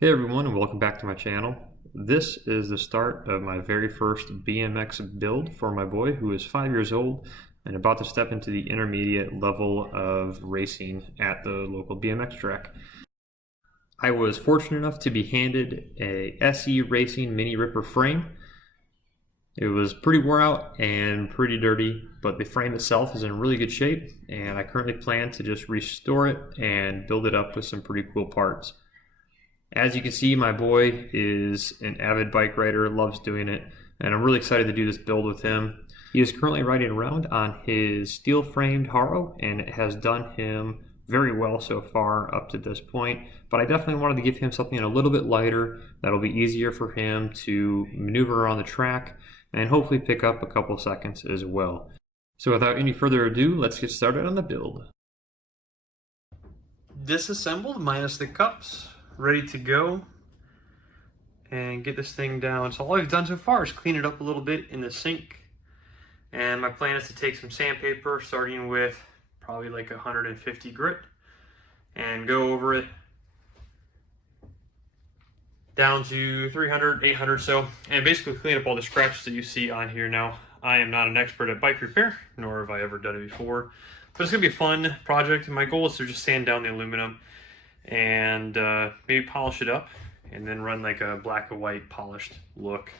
Hey everyone, and welcome back to my channel. This is the start of my very first BMX build for my boy who is 5 years old and about to step into the intermediate level of racing at the local BMX track. I was fortunate enough to be handed a SE Racing Mini Ripper frame. It was pretty wore out and pretty dirty, but the frame itself is in really good shape, and I currently plan to just restore it and build it up with some pretty cool parts. As you can see, my boy is an avid bike rider, loves doing it, and I'm really excited to do this build with him. He is currently riding around on his steel-framed Haro, and it has done him very well so far up to this point, but I definitely wanted to give him something a little bit lighter that'll be easier for him to maneuver around the track and hopefully pick up a couple seconds as well. So without any further ado, let's get started on the build. Disassembled minus the cups. Ready to go and get this thing down. So all I've done so far is clean it up a little bit in the sink, and my plan is to take some sandpaper starting with probably like 150 grit and go over it down to 300, 800 so, and basically clean up all the scratches that you see on here. Now, I am not an expert at bike repair, nor have I ever done it before, but it's gonna be a fun project, and my goal is to just sand down the aluminum and maybe polish it up and then run like a black and white polished look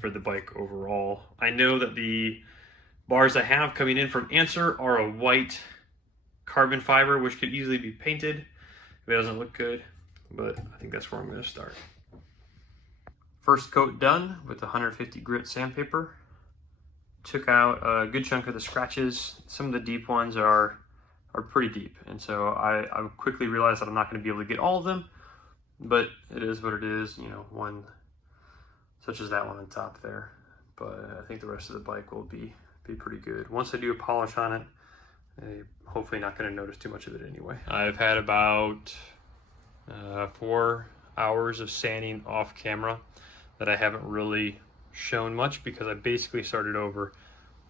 for the bike overall. I know that the bars I have coming in from Answer are a white carbon fiber, which could easily be painted if it doesn't look good, but I think that's where I'm going to start. First coat done with 150 grit sandpaper. Took out a good chunk of the scratches. Some of the deep ones are pretty deep, and so I quickly realized that I'm not going to be able to get all of them, but it is what it is, you know, one such as that one on top there. But I think the rest of the bike will be pretty good. Once I do a polish on it, I'm hopefully not going to notice too much of it anyway. I've had about 4 hours of sanding off camera that I haven't really shown much because I basically started over.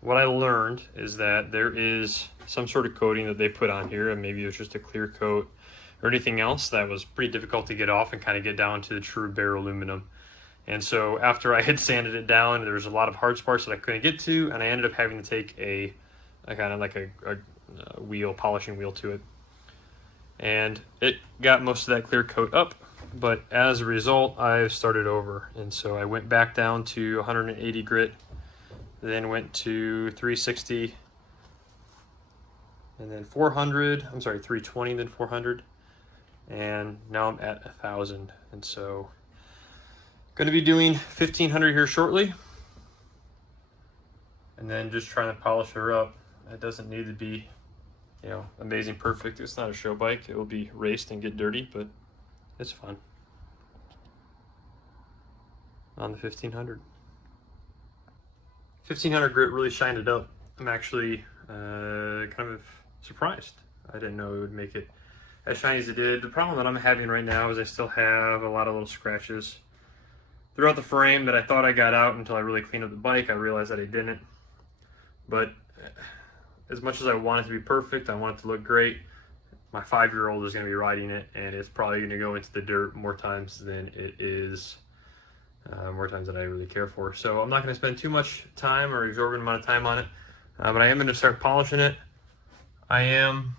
What I learned is that there is some sort of coating that they put on here, and maybe it was just a clear coat or anything else that was pretty difficult to get off and kind of get down to the true bare aluminum. And so after I had sanded it down, there was a lot of hard spots that I couldn't get to, and I ended up having to take a kind of like a wheel, polishing wheel to it. And it got most of that clear coat up, but as a result, I started over. And so I went back down to 180 grit, then went to 360, and then 400, I'm sorry, 320, then 400, and now I'm at 1,000. And so going to be doing 1,500 here shortly, and then just trying to polish her up. It doesn't need to be, you know, amazing perfect. It's not a show bike. It will be raced and get dirty, but it's fun on the 1,500. 1,500 grit really shined it up. I'm actually kind of surprised. I didn't know it would make it as shiny as it did. The problem that I'm having right now is I still have a lot of little scratches throughout the frame that I thought I got out until I really cleaned up the bike. I realized that I didn't. But as much as I want it to be perfect, I want it to look great, my 5-year-old is going to be riding it, and it's probably going to go into the dirt more times than it is more times than I really care for. So I'm not going to spend too much time or exorbitant amount of time on it, but I am going to start polishing it. I am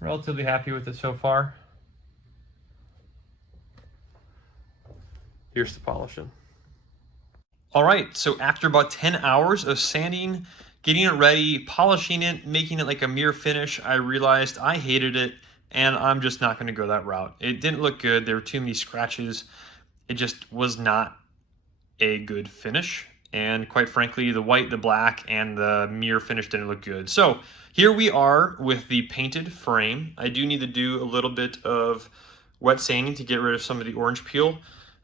relatively happy with it so far. Here's the polishing. All right, so after about 10 hours of sanding, getting it ready, polishing it, making it like a mirror finish, I realized I hated it, and I'm just not going to go that route. It didn't look good. There were too many scratches. It just was not a good finish, and quite frankly, the white, the black, and the mirror finish didn't look good. So here we are with the painted frame. I do need to do a little bit of wet sanding to get rid of some of the orange peel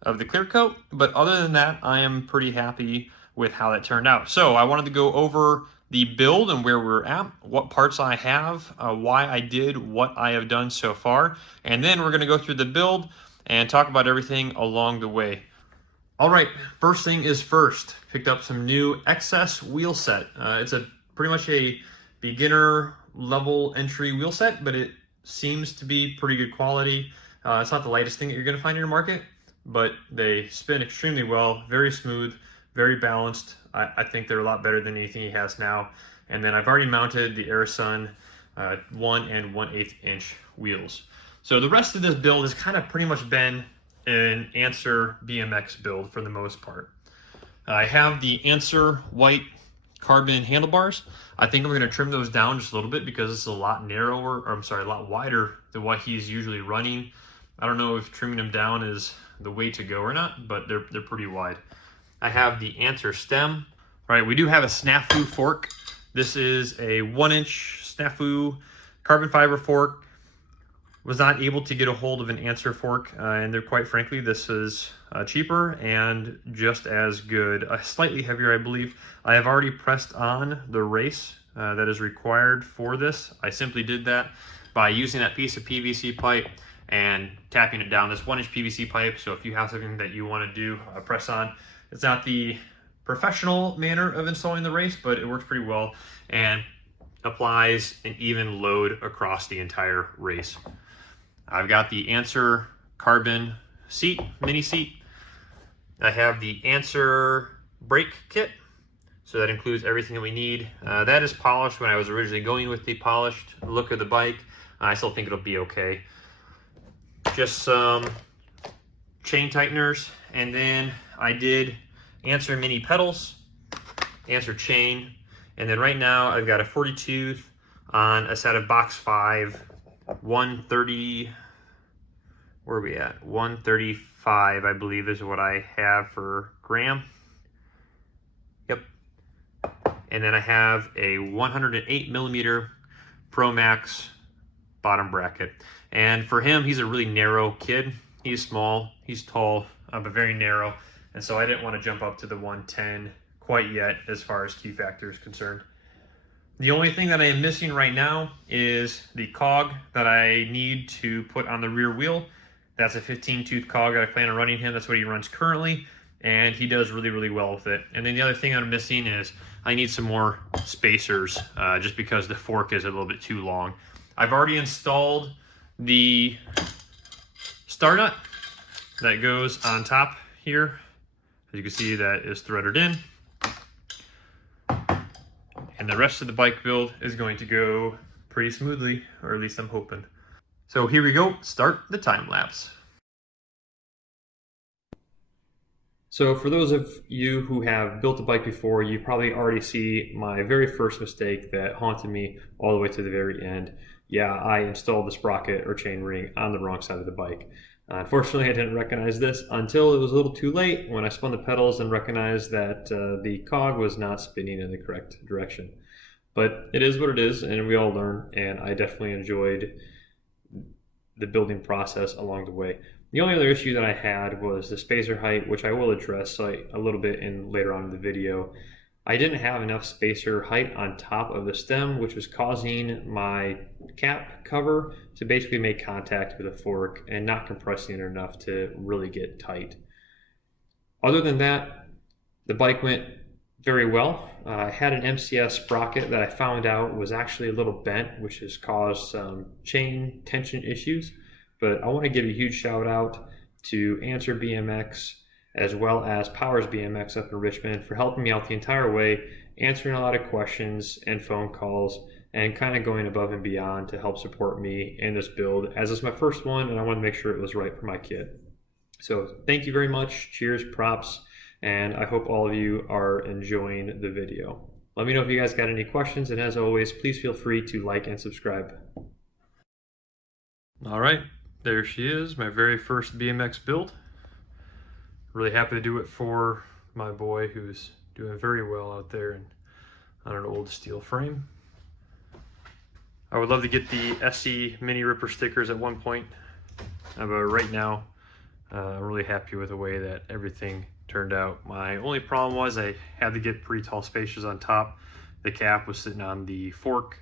of the clear coat, but other than that, I am pretty happy with how that turned out. So I wanted to go over the build and where we're at, what parts I have, why I did what I have done so far, and then we're going to go through the build and talk about everything along the way. All right, first thing is first. Picked up some new excess wheel set. It's pretty much a beginner level entry wheel set, but it seems to be pretty good quality. It's not the lightest thing that you're going to find in your market, but they spin extremely well, very smooth, very balanced. I think they're a lot better than anything he has now. And then I've already mounted the Aerosun 1 1/8 inch wheels. So the rest of this build has kind of pretty much been an Answer BMX build for the most part. I have the Answer white carbon handlebars. I think I'm going to trim those down just a little bit because it's a lot narrower, or I'm sorry, a lot wider than what he's usually running. I don't know if trimming them down is the way to go or not, but they're pretty wide. I have the Answer stem. Right, we do have a Snafu fork. This is a 1-inch Snafu carbon fiber fork. Was not able to get a hold of an Answer fork, and they're quite frankly, this is cheaper and just as good. Slightly heavier, I believe. I have already pressed on the race that is required for this. I simply did that by using that piece of PVC pipe and tapping it down. This 1-inch PVC pipe, so if you have something that you want to do, press on. It's not the professional manner of installing the race, but it works pretty well and applies an even load across the entire race. I've got the Answer carbon seat, mini seat. I have the Answer brake kit, so that includes everything that we need. That is polished when I was originally going with the polished look of the bike. I still think it'll be okay. Just some chain tighteners, and then I did Answer mini pedals, Answer chain, and then right now I've got a 40 tooth on a set of box 5 130, where are we at? 135, I believe, is what I have for gram. Yep. And then I have a 108 millimeter Promax bottom bracket. And for him, he's a really narrow kid. He's small, he's tall, but very narrow. And so I didn't want to jump up to the 110 quite yet as far as Q factor is concerned. The only thing that I am missing right now is the cog that I need to put on the rear wheel. That's a 15 tooth cog that I plan on running him. That's what he runs currently, and he does really, really well with it. And then the other thing I'm missing is I need some more spacers just because the fork is a little bit too long. I've already installed the star nut that goes on top here. As you can see, that is threaded in. And the rest of the bike build is going to go pretty smoothly, or at least I'm hoping. So here we go, start the time lapse. So for those of you who have built a bike before, you probably already see my very first mistake that haunted me all the way to the very end. Yeah, I installed the sprocket or chain ring on the wrong side of the bike. Unfortunately, I didn't recognize this until it was a little too late when I spun the pedals and recognized that the cog was not spinning in the correct direction. But it is what it is, and we all learn, and I definitely enjoyed the building process along the way. The only other issue that I had was the spacer height, which I will address a little bit later on in the video. I didn't have enough spacer height on top of the stem, which was causing my cap cover to basically make contact with the fork and not compressing it enough to really get tight. Other than that, the bike went very well. I had an MCS sprocket that I found out was actually a little bent, which has caused some chain tension issues. But I want to give a huge shout out to Answer BMX as well as Powers BMX up in Richmond for helping me out the entire way, answering a lot of questions and phone calls, and kind of going above and beyond to help support me in this build, as it's my first one and I want to make sure it was right for my kid. So thank you very much, cheers, props, and I hope all of you are enjoying the video. Let me know if you guys got any questions, and as always, please feel free to like and subscribe. All right, there she is, my very first BMX build. Really happy to do it for my boy, who's doing very well out there on an old steel frame. I would love to get the SE Mini Ripper stickers at one point, but right now I'm really happy with the way that everything turned out. My only problem was I had to get pretty tall spacers on top. The cap was sitting on the fork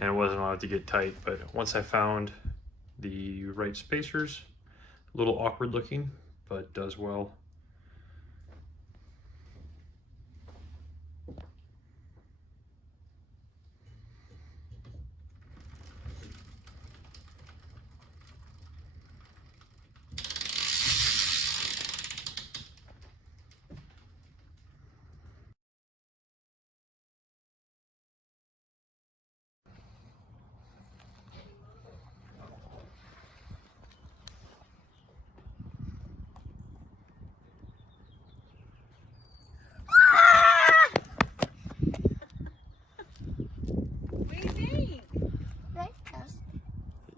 and it wasn't allowed to get tight, but once I found the right spacers, a little awkward looking, but does well.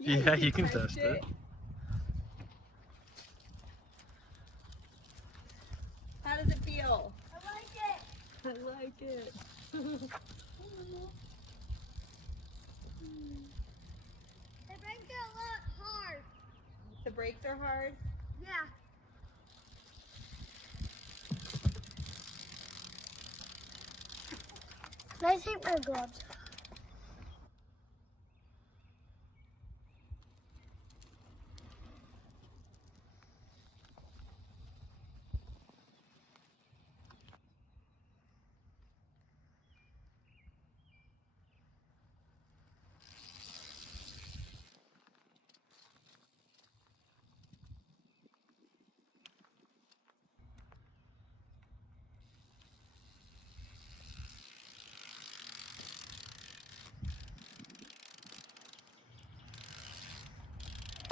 Yeah, you can test it. How does it feel? I like it. I like it. The brakes are a lot hard. The brakes are hard. Yeah. Can I take my gloves?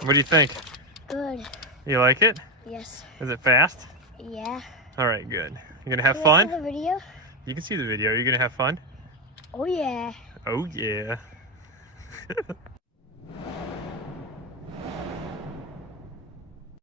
What do you think? Good. You like it? Yes. Is it fast? Yeah. All right, good. You gonna have Can I fun? see the video? You can see the video. Are you gonna have fun? Oh yeah. Oh yeah.